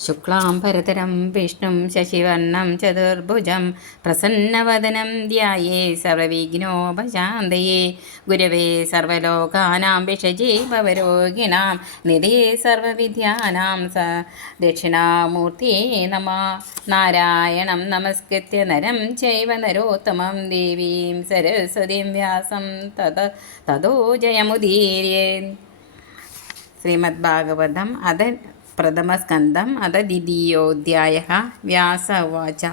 ശുക്ലാംബരതരം വിഷ്ണും ശശിവർണം ചതുർഭുജം പ്രസന്നവദനം ധ്യായേ സർവവിഘ്നോപശാന്തയേ ഗുരവേ സർവലോകാനാം വിഷജേ നിധേ നിധിയേ സർവവിദ്യാനാം സ ദക്ഷിണാമൂർത്തിയേ നമ നാരായണം നമസ്കൃത്യ നരം ചൈവ നരോത്തമം ദേവീം സരസ്വതീം വ്യാസം തത തതോ ജയമുദീര്യേ ശ്രീമദ്ഭാഗവതം അത പ്രഥമസ്കന്ധം അത ദ്വിതീയോധ്യായः വ്യാസ ഉവാച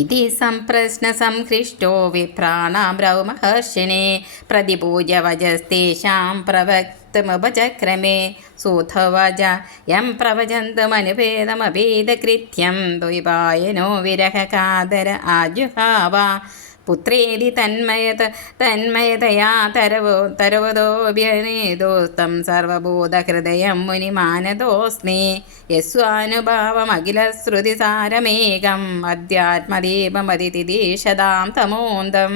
इति सम्प्रश्नसंहृष्टो विप्राणां रौमहर्षिणे प्रतिपूज्यवजस्तेषां प्रवक्तमुपचक्रमे सूथवज यं प्रवचन्तमनुपेदमभेदकृत्यं द्वैपायनो विरहकादर आजुहाव പുത്രേതി തന്മയത തന്മയതയാ തരവോ തരവതോഭ്യനേദോസ്തം സർവബോധഹൃദയം മുനിമാനതോസ്മി. യസ്വാനുഭാവമഖിലശ്രുതിസാരമേകം അധ്യാത്മദീപമതിതിദീശതാം തമോന്തം.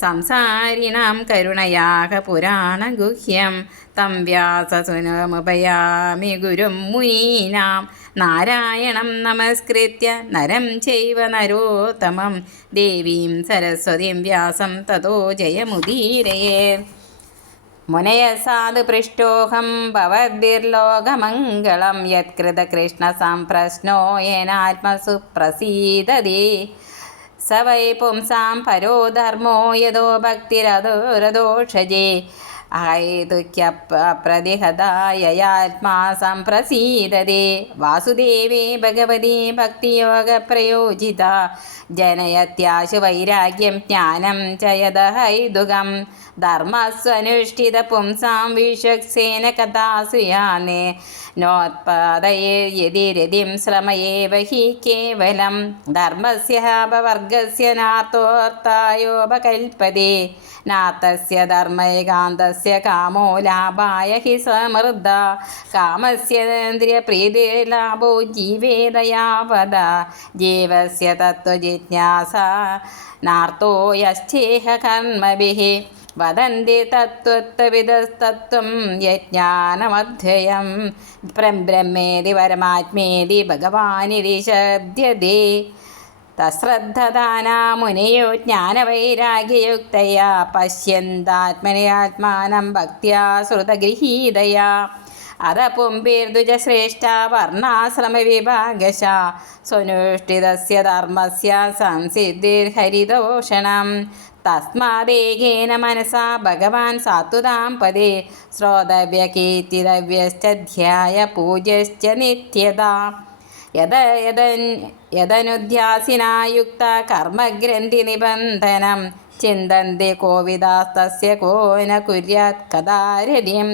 സംസാരിണാം കരുണയാഹ പുരാണഗുഹ്യം തം വ്യാസസുനമുപയാമി ഗുരും മുനീനാം. നാരായണം നമസ്കൃത്യ നരം ചൈവ നരോത്തമം. ദേവീം സരസ്വതീം വ്യാസം തതോ ജയമുദീരയേ മുനയസാധു പൃഷ്ടോഹം ഭവദ്ഭിർലോകമംഗളം യത്കൃതകൃഷ്ണസാം പ്രശ്നോ യേനാത്മസു പ്രസീദതി സ വൈ പുംസാം പരോ ധർമ്മോ യഥോ ഭക്തിരഥോ അഹേതുക്യപ്രതിഹതായയാത്മാ സംപ്രസീദതേ വാസുദേവേ ഭഗവതി ഭക്തിയോഗപ്രയോജിത ജനയത്യാശു വൈരാഗ്യം ജ്ഞാനം ചയത ഹൈതുകം. ധർമ്മസ്വനുഷ്ഠിത പുംസാം വിശ്വക്സേന കഥാസുയാനേ നോത്പാദയേതിരതിം ശ്രമയേവ ഹി കേവലം. ധർമ്മസ്യ ഹപവർഗസ്യ നാത്തോർത്തായോപകൽപ്പതേ. നാത്തസ്യ ധർമ്മൈകാന്തസ് കാമസ്യ കാമോ ലാഭായ ഹി സമൃദ്ധ. കാമസ്യേന്ദ്രിയ പ്രീതി ലാഭോ ജീവേദയാവത ജീവസ്യ തത്വജിജ്ഞാസ നാർത്തോ യശ്ചേഹ കർമ്മഭിः. വദന്തി തത്വത്തവിധസ്തത്വം യജ്ഞാനമധ്യയം. ബ്രഹ്മേതി പരമാത്മേതി ഭഗവാനിതി ശബ്ദതി തശ്രദ്ധദാനാ മുനിയോ ജ്ഞാനവൈരാഗ്യയുക്തയാ പശ്യന്താത്മനി ആത്മാനം ഭക്തിയാ ശ്രുതഗൃഹീതയാ. അത പുംബീർദ്വിജശ്രേഷ്ഠ വർണാശ്രമവിഭാഗശ. സ്വനുഷ്ഠിതസ്യ ധർമ്മസ്യ സംസിദ്ധിർഹരിതോഷണം തസ്മാദേകേന മനസാ ഭഗവാൻ സാത്വതാം പദേ. ശ്രോതവ്യകീർത്തിതവ്യശ്ച ധ്യായ പൂജ്യശ്ച യദനുധ്യാസിനായുക്ത കർമ്മഗ്രന്ഥി നിബന്ധനം. ചിന്തന്തി കോവിദാസ്തസ്യ കോന കുര്യാത് കഥാരര്യം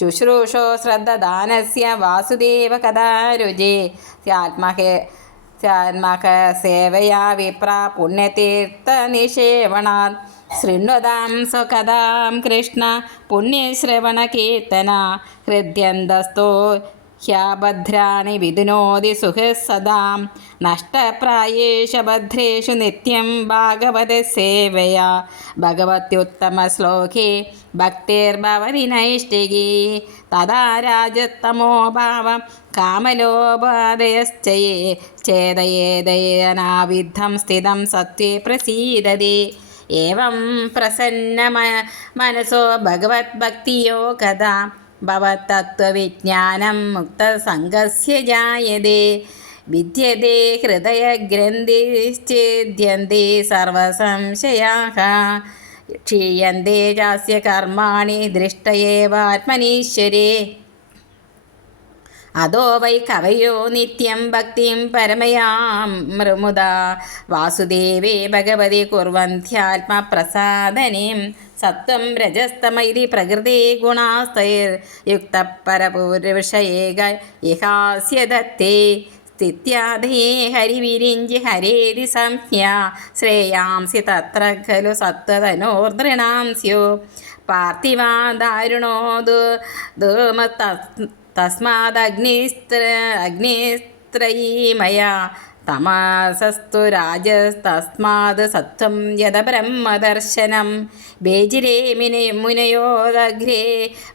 ശുശ്രൂഷോ ശ്രദ്ധദാനസ്യ വാസുദേവ കഥാരുചി. സാത്മഹേ സാത്മഹ സേവയാ വിപ്രാ പുണ്യതീർത്ഥ പുണ്യതീർത്ഥനിഷേവണാത് ശൃണ്വതാം സ്വകഥാം കൃഷ്ണ പുണ്യശ്രവണകീർത്തന. ഹൃദ്യന്തസ്തോ ह्याभद्राणि विधुनोति सुखः सदां नष्टप्रायेषु भद्रेषु नित्यं भागवतसेवया भगवत्युत्तमश्लोके भक्तिर्भवति नैष्टिकी तदा राजत्तमो भावं कामलोपादयश्च ये चेदयेदयनाविद्धं स्थितं सत्त्वे प्रसीदति एवं प्रसन्नम मनसो भगवद्भक्तियो कदा ഭവതത്വവിജ്ഞാനം മുക്തസംഗസ്യ ജായതേ വിദ്യത്തെ ഹൃദയഗ്രന്ഥിശ്ചേദ്യന്തി സർവസംശയാഹ ക്ഷീയന്തി ചാസ്യ കർമാണി ദൃഷ്ടയേവാത്മനീശ്വരേ അതോ വൈ കവയോ നിത്യം ഭക്തിം പരമയാം മൃമുദ വാസുദേവേ ഭഗവതി കുർവന്ധ്യാത്മപ്രസാദനീം സത്വം രജസ്തമൈതി പ്രകൃതി ഗുണാസ്തൈർയുക്ത പരപൂർവിഷയേക ഇഹാസ്യദത്തേ സ്ഥിത്യാധേ ഹരിവിരിഞ്ചി ഹരേതി സംഹ്യ. ശ്രേയാംസി തത്ര ഖലു സത്വതനോർദ്രിണാംസ്യോ പാർത്ഥിവാ ദാരുണോ ദൂമ തസ്മാദഗ്നിസ്ത്ര അഗ്നിസ്ത്രയീമയ. തമാസസ്തു രാജസ്തസ്മാത് സത്വം യഥബ്രഹ്മദർശനം ബേജിരേ മിനി മുനയോദഗ്രേ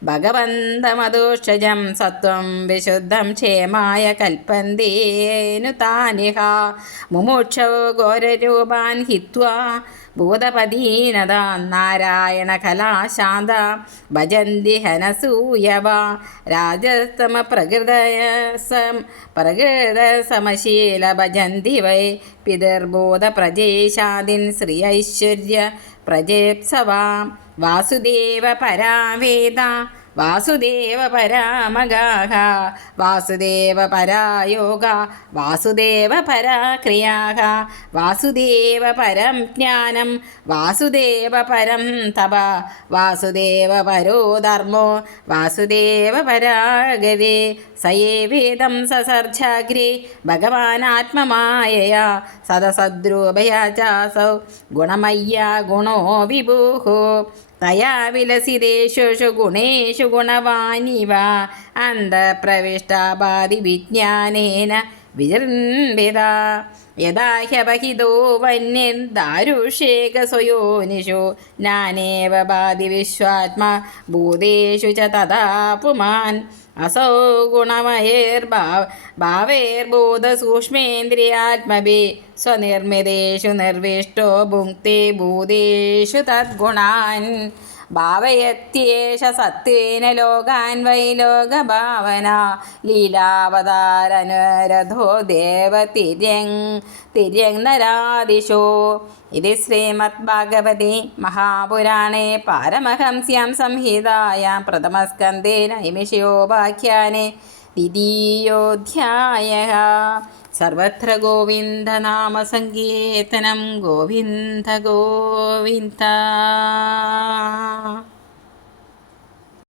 ഭഗവന്തമദൂഷജം സത്വം വിശുദ്ധം ക്ഷേമായ കൽപ്പന്തേനു താനിഹ. മുമോക്ഷോ ഘോരരൂപാൻ ഹിത്വാ ഭൂതപദീനത നാരായണ കലാശാന്ത ഭജന്തി ഹനസൂയവ രാജസ്തമ പ്രകൃതയ സം പ്രകൃത സമശീല ഭജന്തി വൈ പിതർബോധ പ്രജേശാദിൻ ശ്രീ ഐശ്വര്യ പ്രജേപ്സവ വാസുദേവ പരാവേദ വാസുദേവ പരാമഗാഹ വാസുദേവ പരായോഗ വാസുദേവ പരാക്രിയാഹ വാസുദേവ പരം ജ്ഞാനം വാസുദേവ പരം തപ വാസുദേവ പരോ ധർമ്മോ വാസുദേവ സയേ വേദം സസർജാഗ്രേ ഭഗവാനാത്മമായയാ സദസദ്രൂപയാ ചാസൗ ഗുണമയ്യ ഗുണോ വിഭൂഹോ തയാ വിലസിതേഷു ഗുണേഷു ഗുണവാനിവ അന്തപ്രവിഷ്ടാപാതി വിജ്ഞാനേന വിജൃംഭിത യഥാ ഹ്യപഹിതോ വന്യർദാരുഷേക സ്വയോനിഷു നാനേവ ബാധി വിശ്വാത്മാ ഭൂതേഷു ച തഥാ പുമാൻ असौ गुणमयैर्भाव भावैर्बोधसूक्ष्मेन्द्रियात्मभि स्वनिर्मितेषु निर्विष्टो भुङ्क्ते भूतेषु तद्गुणान् ഭാവയത്യേഷ സത്വേന ലോകാൻ വൈ ലോകഭാവന ലീലാവതാരനുരഥോ ദേവ തിര്യങ് നരാദിശോ ഇത് ശ്രീമദ്ഭാഗവതി മഹാപുരാണേ പാരമഹംസ്യാം സംഹിതായാം പ്രഥമസ്കന്ധേ നൈമിഷയോപാഖ്യാനെ. द्वितीयोऽध्यायः सर्वत्र गोविन्दनामसङ्कीर्तनं गोविन्द गोविन्द